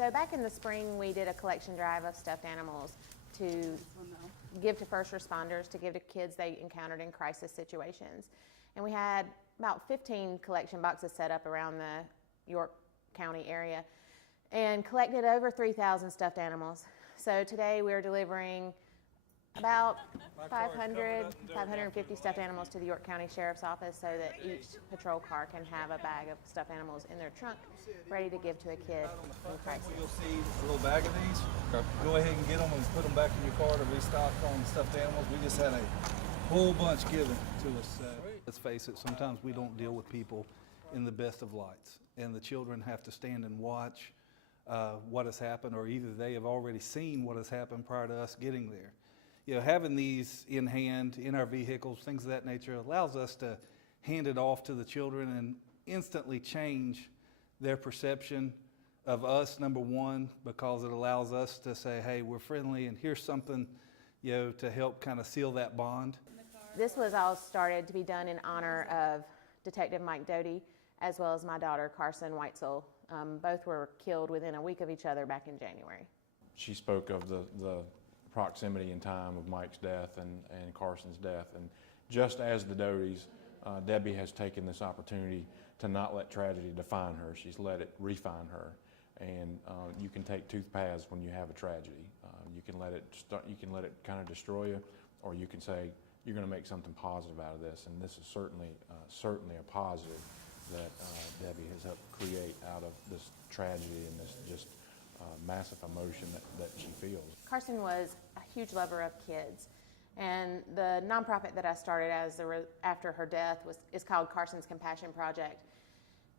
So back in the spring, we did a collection drive of stuffed animals to give to first responders, to give to kids they encountered in crisis situations. And we had about 15 collection boxes set up around the York County area and collected over 3,000 stuffed animals. So today we're delivering about 550 stuffed animals to the York County Sheriff's Office so that each patrol car can have a bag of stuffed animals in their trunk ready to give to a kid in crisis. You'll see a little bag of these. Okay. Go ahead and get them and put them back in your car to restock on stuffed animals. We just had a whole bunch given to us. Let's face it, sometimes we don't deal with people in the best of lights, and the children have to stand and watch what has happened, or either they have already seen what has happened prior to us getting there. You know, having these in hand, in our vehicles, things of that nature, allows us to hand it off to the children and instantly change their perception of us, number one, because it allows us to say, hey, we're friendly, and here's something, you know, to help kind of seal that bond. This was all started to be done in honor of Detective Mike Doty, as well as my daughter, Karson. Both were killed within a week of each other back in January. She spoke of the proximity in time of Mike's death and Carson's death. And just as the Dotys, Debbie has taken this opportunity to not let tragedy define her. She's let it refine her. And you can take toothpaths when you have a tragedy. You can let it kind of destroy you, or you can say, you're going to make something positive out of this. And this is certainly a positive that Debbie has helped create out of this tragedy and this just massive emotion that she feels. Karson was a huge lover of kids, and the nonprofit that I started after her death is called Carson's Compasion Project,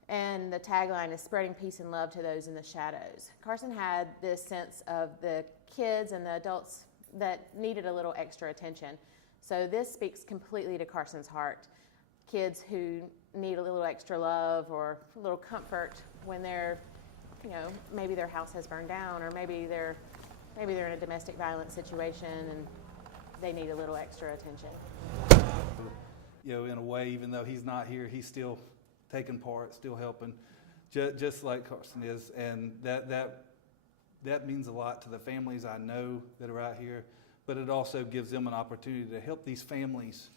and the tagline is spreading peace and love to those in the shadows. Karson had this sense of the kids and the adults that needed a little extra attention, so this speaks completely to Carson's heart. Kids who need a little extra love or a little comfort when they're, you know, maybe their house has burned down, or maybe they're in a domestic violence situation and they need a little extra attention. You know, in a way, even though he's not here, he's still taking part, still helping, just like Karson is, and that means a lot to the families I know that are out here, but it also gives them an opportunity to help these families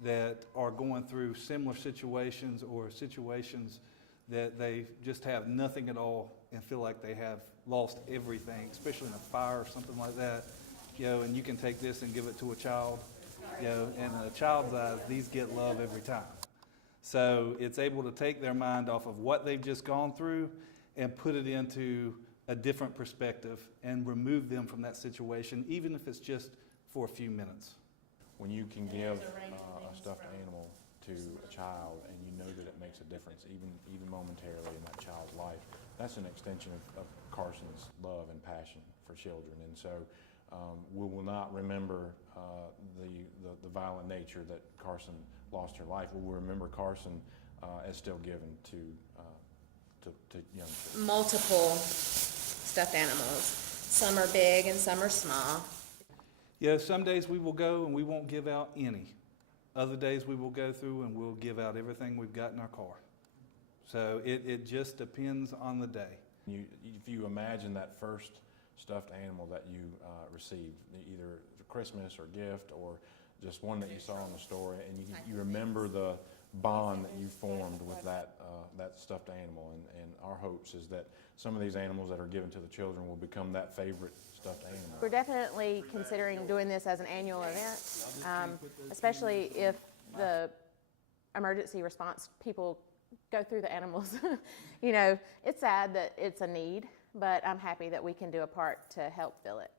that are going through similar situations or situations that they just have nothing at all and feel like they have lost everything, especially in a fire or something like that. You know, and you can take this and give it to a child, you know, and in a child's eyes, these get love every time. So it's able to take their mind off of what they've just gone through and put it into a different perspective and remove them from that situation, even if it's just for a few minutes. When you can give a stuffed animal to a child and you know that it makes a difference, even momentarily in that child's life, that's an extension of Carson's love and passion for children. And so we will not remember the violent nature that Karson lost her life. We will remember Karson as still given to young children. Multiple stuffed animals. Some are big and some are small. Yeah, some days we will go and we won't give out any. Other days we will go through and we'll give out everything we've got in our car. So it just depends on the day. If you imagine that first stuffed animal that you received, either Christmas or gift or just one that you saw in the store, and you remember the bond that you formed with that stuffed animal, and our hopes is that some of these animals that are given to the children will become that favorite stuffed animal. We're definitely considering doing this as an annual event, especially if the emergency response people go through the animals. You know, it's sad that it's a need, but I'm happy that we can do a part to help fill it.